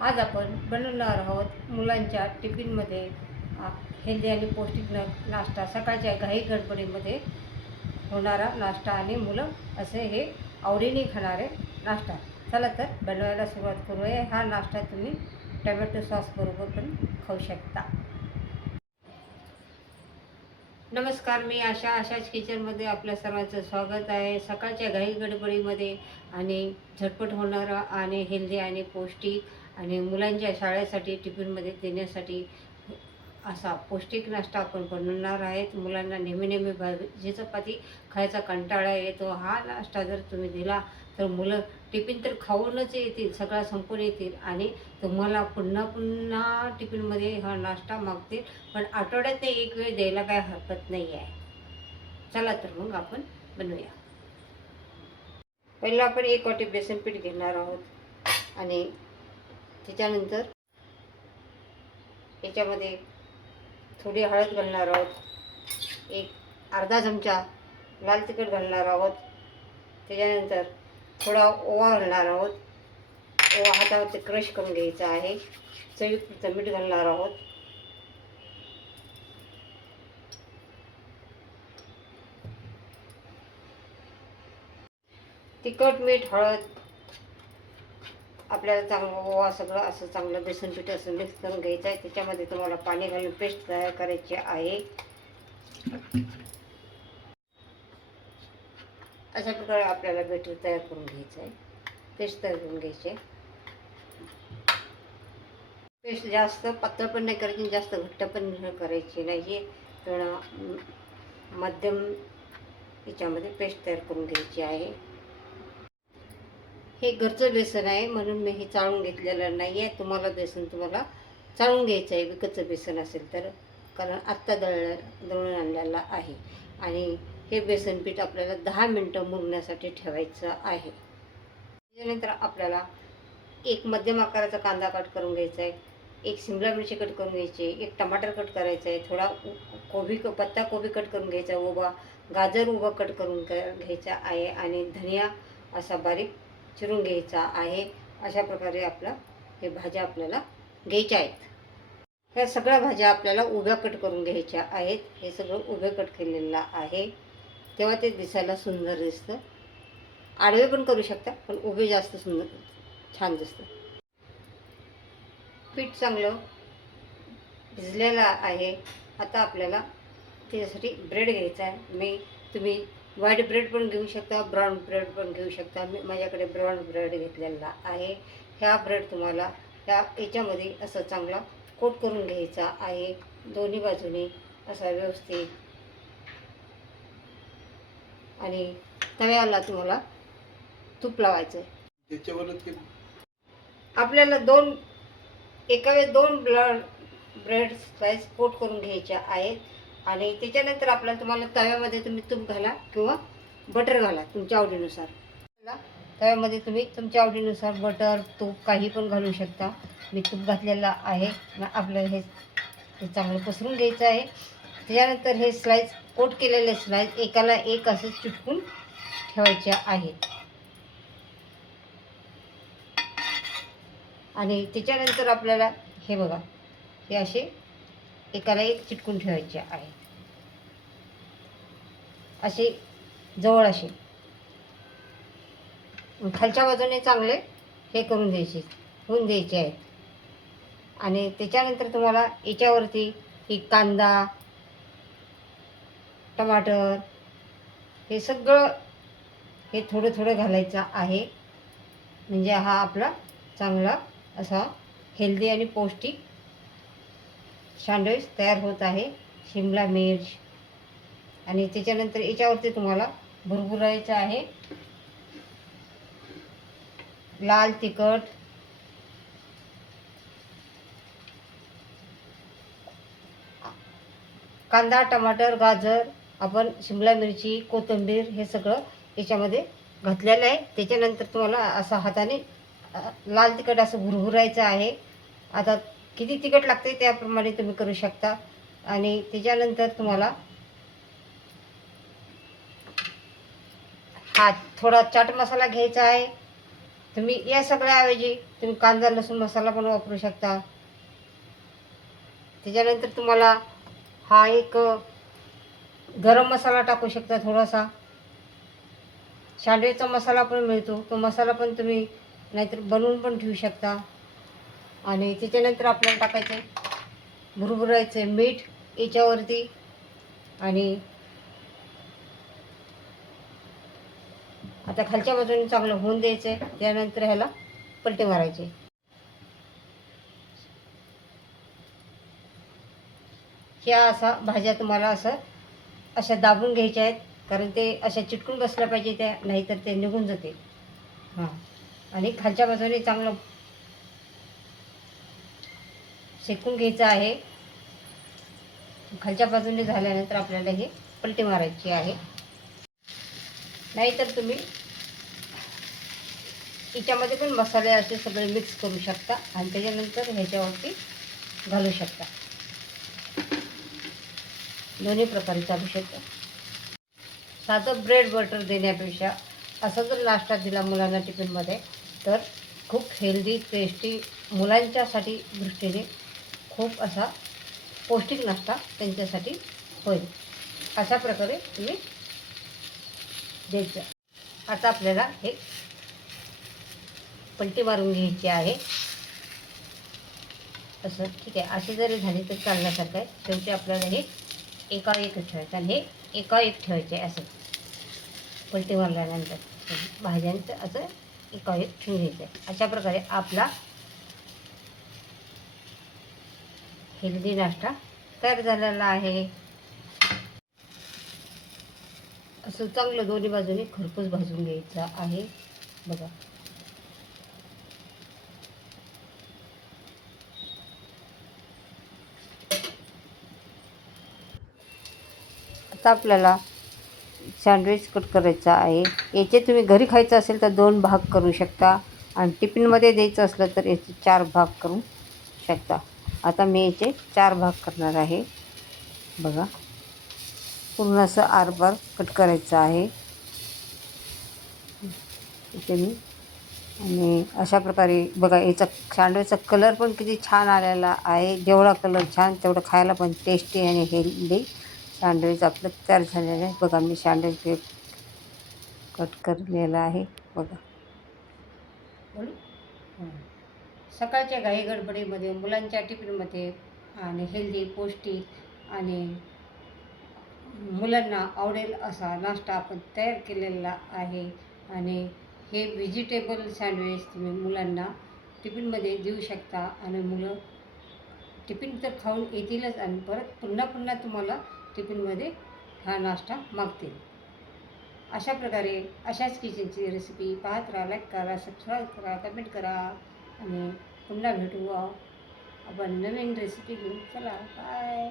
आज आपण बनवणार आहोत मुलांच्या टिफिनमध्ये हेल्दी आणि पौष्टिक न नाश्ता सकाळच्या घाई गडबडीमध्ये होणारा नाश्ता आणि मुलं असे हे आवडीने खाणारे नाश्ता. चला तर बनवायला सुरुवात करूया. हा नाश्ता तुम्ही टोमॅटो सॉसबरोबर पण खाऊ शकता. नमस्कार मी आशा. आशाच किचनमध्ये आपल्या सर्वांचं स्वागत आहे. सकाळच्या घाई गडबडीमध्ये आणि झटपट होणारा आणि हेल्दी आणि पौष्टिक आणि मुलांच्या शाळेसाठी टिफिनमध्ये देण्यासाठी असा पौष्टिक नाश्ता आपण बनवणार आहेत. मुलांना नेहमी नेहमी भाजी चपाती खायचा कंटाळा येतो. हा नाश्ता जर तुम्ही दिला तर मुलं टिफिन तर खाऊनच येतील सगळा संपून येतील. आणि तुम्हाला पुन्हा पुन्हा टिफिनमध्ये हा नाश्ता मागतील पण आठवड्यात एक वेळ द्यायला काय हरकत नाही आहे. चला तर मग आपण बनवूया. पहिलं आपण एक वाटी बेसन पीठ घेणार आहोत. आणि त्याच्यानंतर याच्यामध्ये थोडी हळद घालणार आहोत. एक अर्धा चमचा लाल तिखट घालणार आहोत. त्याच्यानंतर थोडा ओवा घालणार आहोत. ओवा हातावरती क्रश करून घ्यायचा आहे. चवीपुरतं मीठ घालणार आहोत. तिखट मीठ हळद आपल्याला चांगलं ओवा सगळं असं चांगलं बेसन पीठ असं मिक्स करून घ्यायचं आहे. त्याच्यामध्ये तुम्हाला पाणी घालून पेस्ट तयार करायची आहे. अशा प्रकारे आपल्याला बेटर तयार करून घ्यायचं आहे. पेस्ट तयार करून घ्यायची पेस्ट जास्त पातळ पण नाही करायची जास्त घट्ट पण करायची नाही. तर मध्यम याच्यामध्ये पेस्ट तयार करून घ्यायची आहे. हे घरचं बेसन आहे म्हणून मी हे चाळून घेतलेलं नाही आहे तुम्हाला बेसन तुम्हाला चाळून घ्यायचं आहे विकतचं बेसन असेल तर. कारण आत्ता दळ दळून आणलेलं आहे. आणि हे बेसनपीठ आपल्याला दहा मिनटं मुरण्यासाठी ठेवायचं आहे. त्याच्यानंतर आपल्याला एक मध्यम आकाराचा कांदा कट करून घ्यायचा आहे. एक शिमला मिरची कट करून घ्यायची आहे. एक टमाटर कट करायचा आहे. थोडा उ- कोबी क- पत्ता कोबी कट करून घ्यायचा आहे. उभा गाजर उभा कट करून क- घ्यायचा आहे आणि धनिया असा बारीक चिरून घ्यायचा आहे. अशा प्रकारे आपला हे भाज्या आपल्याला घ्यायच्या आहेत. ह्या सगळ्या भाज्या आपल्याला उभ्या कट करून घ्यायच्या आहेत. हे सगळं उभे कट केलेलं आहे. तेव्हा ते दिसायला सुंदर दिसतं. आडवे पण करू शकता पण उभे जास्त सुंदर छान दिसतं. पीठ चांगलं भिजलेलं आहे. आता आपल्याला त्याच्यासाठी ब्रेड घ्यायचा आहे. मी तुम्ही व्हाईट ब्रेड पण घेऊ शकता ब्राऊन ब्रेड पण घेऊ शकता. मी माझ्याकडे ब्राऊन ब्रेड घेतलेला आहे. ह्या ब्रेड तुम्हाला ह्या याच्यामध्ये असं चांगला कोट करून घ्यायचा आहे. दोन्ही बाजूने असा व्यवस्थित आणि तव्याला तुम्हाला तूप लावायचं आहे आपल्याला दोन एका वेळेस दोन ब्लड ब्रेड स्लाइस कोट करून घ्यायच्या आहेत. आणि त्याच्यानंतर आपल्याला तुम्हाला तव्यामध्ये तुम्ही तूप घाला किंवा बटर घाला तुमच्या आवडीनुसार. तव्यामध्ये तुम्ही तुमच्या आवडीनुसार बटर तूप काही पण घालू शकता. मी तूप घातलेलं आहे. आपलं हे हे चांगलं पसरून घ्यायचं आहे. त्याच्यानंतर हे स्लाईज कोट केलेले स्लाईज एकाला एक असं चिटकून ठेवायचे आहेत आणि त्याच्यानंतर आपल्याला हे बघा हे असे एकाला एक चिटकून ठेवायचे आहे. असे जवळ असे. खालच्या बाजूने चांगले हे करून द्यायचे होऊन द्यायचे आहेत. आणि त्याच्यानंतर तुम्हाला याच्यावरती ही कांदा टमाटर हे सगळं हे थोडं थोडं घालायचं आहे. म्हणजे हा आपला चांगला असा हेल्दी आणि पौष्टिक सँडविच तयार होत आहे. शिमला मिर्च. आणि त्याच्यानंतर याच्यावरती तुम्हाला भरभुरायचं आहे. लाल तिखट. कांदा टमाटर गाजर. आपण शिमला मिरची कोथिंबीर हे सगळं याच्यामध्ये घातलेलं आहे. त्याच्यानंतर तुम्हाला असं हाताने लाल तिखट असं भुरभुरायचं आहे. आता किती तिखट लागते त्याप्रमाणे तुम्ही करू शकता. आणि त्याच्यानंतर तुम्हाला हा थोडा चाट मसाला घ्यायचा आहे. तुम्ही या सगळ्याऐवजी तुम्ही कांदा लसूण मसाला पण वापरू शकता. त्याच्यानंतर तुम्हाला हा एक गरम मसाला टाकू शकता थोडासा. शाडवेचा मसाला पण मिळतो. तो मसाला पण तुम्ही नाहीतर बनवून पण ठेवू शकता. आणि त्याच्यानंतर आपल्याला टाकायचे भुरभुरायचे मीठ याच्यावरती आणि आता खालच्या बाजूने चांगलं होऊन द्यायचं. आहे त्यानंतर ह्याला पलटे मारायचे. ह्या असा भाज्या तुम्हाला असं अशा दाबून घ्यायच्या आहेत कारण ते अशा चिटकून बसल्या पाहिजे त्या नाहीतर ते निघून जाते हां. आणि खालच्या बाजूने चांगलं शेकून घ्यायचं आहे. खालच्या बाजूने झाल्यानंतर आपल्याला हे पलटी मारायची आहे. नाहीतर तुम्ही याच्यामध्ये पण मसाले असे सगळे मिक्स करू शकता आणि त्याच्यानंतर ह्याच्यावरती घालू शकता. दोन्ही प्रकारे चालू शकतं साधं ब्रेड बटर देण्यापेक्षा असा जर नाश्ता दिला मुलांना टिफिनमध्ये तर खूप हेल्दी टेस्टी मुलांच्यासाठी दृष्टीने खूप असा पौष्टिक नाश्ता त्यांच्यासाठी होईल. अशा प्रकारे तुम्ही द्यायचं. आता आपल्याला हे पलटी मारून घ्यायची आहे. असं ठीक आहे. अशी जरी झाली तर चालण्यासारखं आहे. शेवटी आपल्याला हे एका एक ठेवायचं आणि हे एका एक ठेवायचे आहे असं. पलटी मारल्यानंतर भाज्यांचं असं एका एक ठेवून घ्यायचं. आहे अशा प्रकारे आपला हेल्दी नाश्ता तयार झालेला आहे. असं चांगलं दोन्ही बाजूने खरपूस भाजून घ्यायचं आहे. बघा. आता आपल्याला सँडविच कट करायचा आहे. याचे तुम्ही घरी खायचं असेल तर दोन भाग करू शकता. आणि टिफिनमध्ये द्यायचं असलं तर याचे चार भाग करू शकता. आता मी याचे चार भाग करणार आहे. बघा. पूर्ण असं आरबार कट करायचं आहे. इथे मी. आणि अशा प्रकारे बघा याचा सँडविचचा कलर पण किती छान आलेला आहे. जेवढा कलर छान तेवढं खायला पण टेस्टी आणि हेल्दी सँडविच आपलं तयार झालेलं आहे. बघा मी सँडविच केक कट करलेलं आहे. बघा. सकाळच्या घाई गडबडीमध्ये मुलांच्या टिफिनमध्ये आणि हेल्दी पौष्टिक आणि मुलांना आवडेल असा नाश्ता आपण तयार केलेला आहे. आणि हे व्हेजिटेबल सँडविच तुम्ही मुलांना टिफिनमध्ये देऊ शकता. आणि मुलं टिफिन तर खाऊन येतीलच आणि परत पुन्हा पुन्हा तुम्हाला टिफिनमध्ये हा नाश्ता मागतील. अशा प्रकारे अशाच किचनची रेसिपी पाहत राहा लाईक करा सबस्क्राईब करा कमेंट करा आणि पुन्हा भेटू. आपण नवीन रेसिपी घेऊन. चला बाय